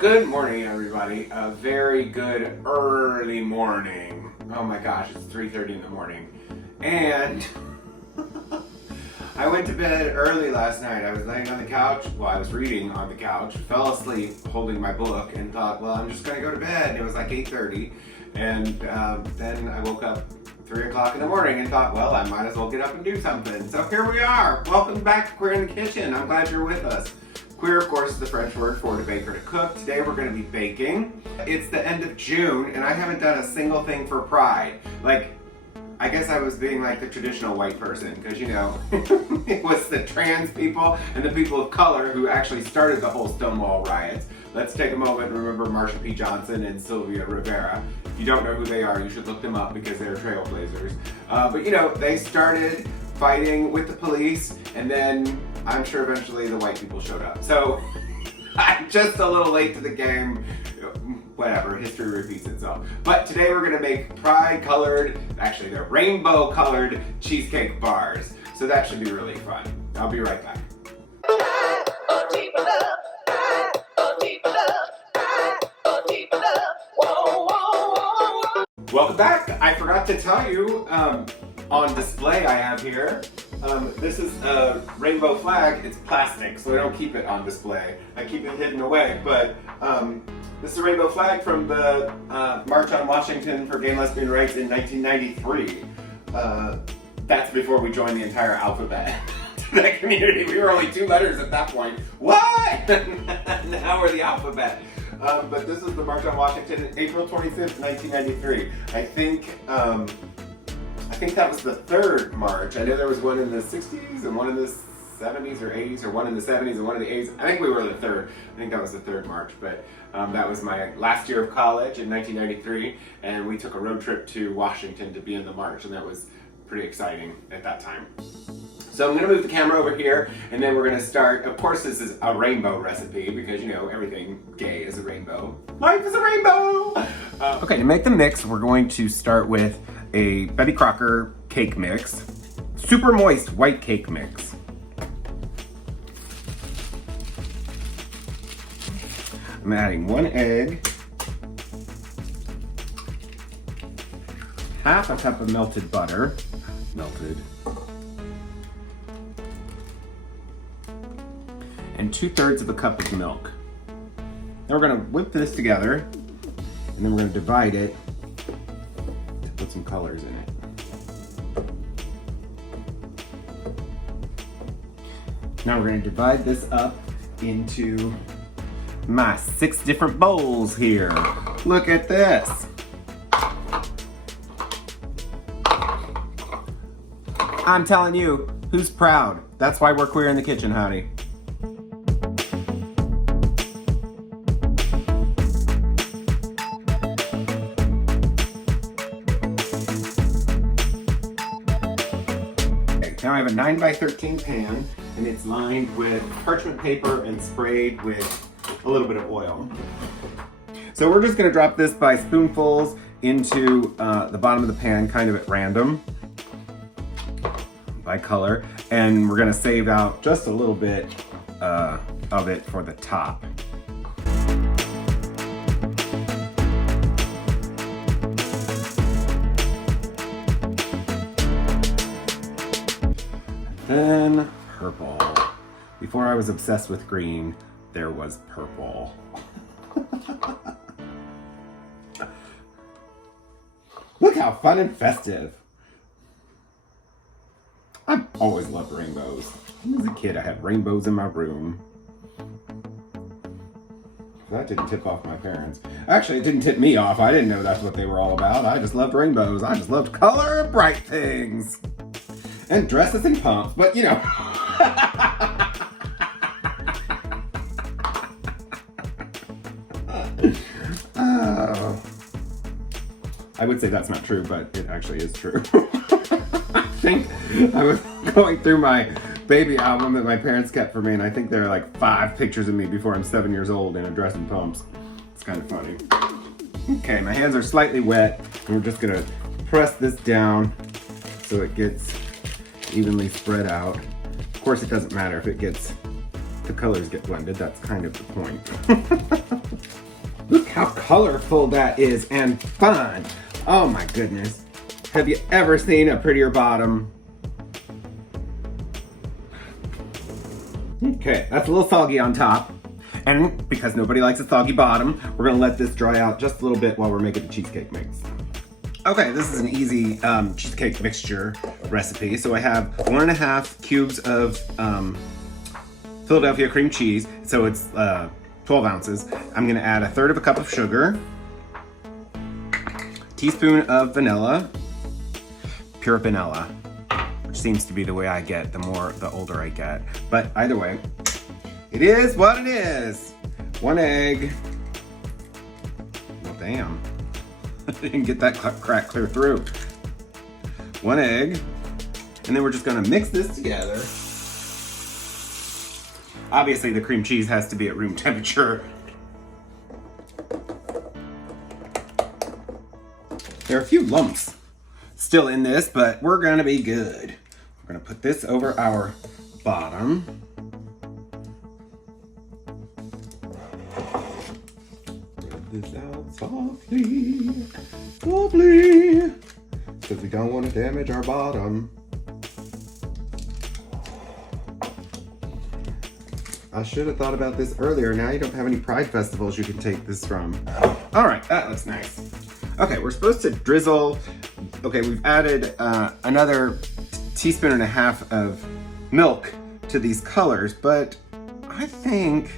Well, good morning, everybody. A very good early morning. Oh my gosh, it's 3:30 in the morning. And I went to bed early last night. I was laying on the couch, well, I was reading on the couch, fell asleep holding my book and thought, well, I'm just gonna go to bed. And it was like 8:30. And then I woke up 3 o'clock in the morning and thought, well, I might as well get up and do something. So here we are. Welcome back to Cuire in the Kitchen. I'm glad you're with us. Cuire, of course, is the French word for to bake or to cook. Today we're going to be baking. It's the end of June and I haven't done a single thing for Pride. Like, I guess I was being like the traditional white person because, you know, it was the trans people and the people of color who actually started the whole Stonewall riots. Let's take a moment and remember Marsha P. Johnson and Sylvia Rivera. If you don't know who they are, you should look them up because they're trailblazers. But you know, they started fighting with the police, and then I'm sure eventually the white people showed up. So I'm just a little late to the game. Whatever, history repeats itself. But today we're gonna make pride-colored, actually they're rainbow-colored cheesecake bars. So that should be really fun. I'll be right back. Welcome back. I forgot to tell you, on display I have here, this is a rainbow flag. It's plastic, so I don't keep it on display. I keep it hidden away, but this is a rainbow flag from the March on Washington for Gay and Lesbian Rights in 1993. That's before we joined the entire alphabet to that community. We were only 2 letters at that point. What? Now we're the alphabet. But this is the March on Washington, April 25th, 1993. I think that was the 3rd March. I know there was one in the 60s and one in the 70s or 80s, or one in the 70s and one in the 80s. I think we were the 3rd. I think that was the 3rd March. But that was my last year of college in 1993, and we took a road trip to Washington to be in the march, and that was pretty exciting at that time. So I'm gonna move the camera over here, and then we're gonna start. Of course, this is a rainbow recipe because, you know, everything gay is a rainbow. Life is a rainbow! Okay, to make the mix, we're going to start with a Betty Crocker cake mix. Super moist white cake mix. I'm adding 1 egg, half a cup of melted butter, and 2/3 of a cup of milk. Now we're gonna whip this together, and then we're gonna divide it to put some colors in it. Now we're gonna divide this up into my 6 different bowls here. Look at this. I'm telling you, who's proud? That's why we're Cuire in the Kitchen, honey. Now I have a 9x13 pan, and it's lined with parchment paper and sprayed with a little bit of oil. So we're just gonna drop this by spoonfuls into the bottom of the pan, kind of at random, by color, and we're gonna save out just a little bit of it for the top. Then purple. Before I was obsessed with green, there was purple. Look how fun and festive. I've always loved rainbows. As a kid, I had rainbows in my room. That didn't tip off my parents. Actually, it didn't tip me off. I didn't know that's what they were all about. I just loved rainbows. I just loved color and bright things. And dresses and pumps, but you know. I would say that's not true, but it actually is true. I think I was going through my baby album that my parents kept for me, and I think there are like 5 pictures of me before I'm 7 years old in a dress and pumps. It's kind of funny. Okay, my hands are slightly wet, and we're just gonna press this down so it gets evenly spread out. Of course, it doesn't matter if it gets, the colors get blended. That's kind of the point. Look how colorful that is and fun. Oh my goodness. Have you ever seen a prettier bottom? Okay, that's a little soggy on top. And because nobody likes a soggy bottom, we're gonna let this dry out just a little bit while we're making the cheesecake mix. Okay, this is an easy cheesecake mixture recipe. So I have 1.5 cubes of Philadelphia cream cheese. So it's 12 ounces. I'm gonna add 1/3 cup of sugar, teaspoon of vanilla, pure vanilla, which seems to be the way I get the older I get. But either way, it is what it is. 1 egg. Well, damn. I didn't get that crack clear through. 1 egg. And then we're just gonna mix this together. Obviously the cream cheese has to be at room temperature. There are a few lumps still in this, but we're gonna be good. We're gonna put this over our bottom. Spread this out softly, softly, because we don't want to damage our bottom. I should have thought about this earlier. Now you don't have any Pride festivals you can take this from. All right, that looks nice. Okay, we're supposed to drizzle. Okay, we've added another teaspoon and a half of milk to these colors, but I think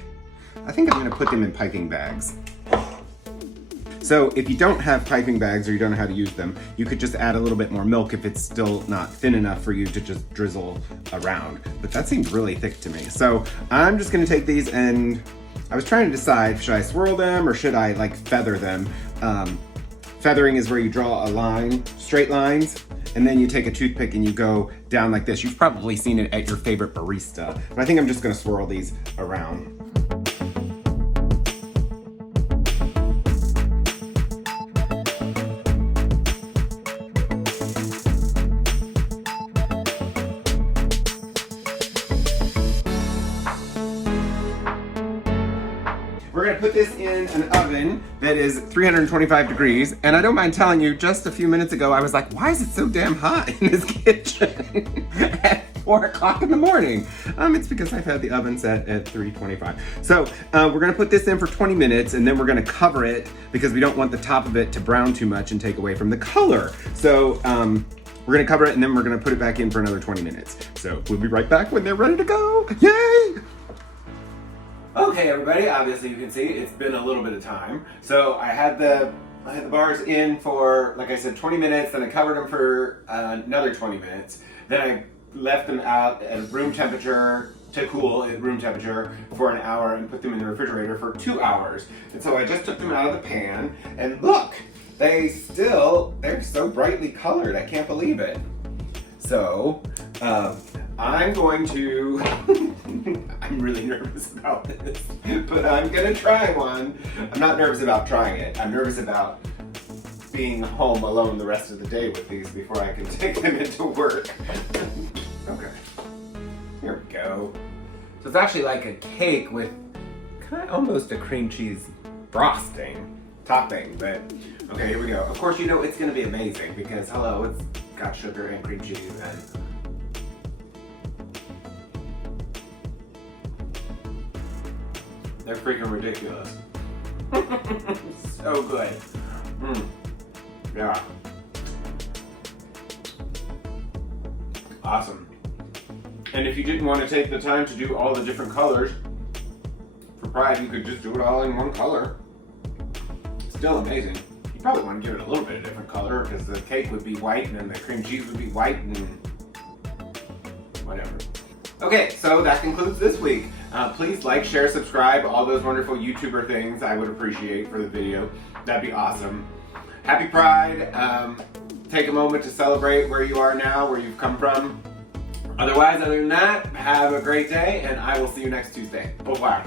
I'm gonna put them in piping bags. So if you don't have piping bags or you don't know how to use them, you could just add a little bit more milk if it's still not thin enough for you to just drizzle around. But that seems really thick to me. So I'm just gonna take these, and I was trying to decide, should I swirl them or should I like feather them? Feathering is where you draw a line, straight lines, and then you take a toothpick and you go down like this. You've probably seen it at your favorite barista, but I think I'm just gonna swirl these around. We're gonna put this in an oven that is 325 degrees. And I don't mind telling you, just a few minutes ago, I was like, why is it so damn hot in this kitchen at 4 o'clock in the morning? It's because I've had the oven set at 325. So we're gonna put this in for 20 minutes and then we're gonna cover it because we don't want the top of it to brown too much and take away from the color. So we're gonna cover it and then we're gonna put it back in for another 20 minutes. So we'll be right back when they're ready to go. Yay! Okay, everybody, obviously you can see it's been a little bit of time. So I had the bars in for, like I said, 20 minutes, then I covered them for another 20 minutes. Then I left them out at room temperature to cool at room temperature for an hour and put them in the refrigerator for 2 hours. And so I just took them out of the pan and look, they're so brightly colored, I can't believe it. So, I'm going to, I'm really nervous about this, but I'm gonna try one. I'm not nervous about trying it. I'm nervous about being home alone the rest of the day with these before I can take them into work. Okay, here we go. So it's actually like a cake with kind of almost a cream cheese frosting, topping, but okay, here we go. Of course, you know it's gonna be amazing because, hello, it's got sugar and cream cheese and they're freaking ridiculous. So good. Yeah. Awesome. And if you didn't want to take the time to do all the different colors for Pride, you could just do it all in one color. Still amazing. You probably want to give it a little bit of different color because the cake would be white and then the cream cheese would be white and whatever. Okay, so that concludes this week. Please like, share, subscribe, all those wonderful YouTuber things I would appreciate for the video. That'd be awesome. Happy Pride. Take a moment to celebrate where you are now, where you've come from. Other than that, have a great day and I will see you next Tuesday. Bye-bye.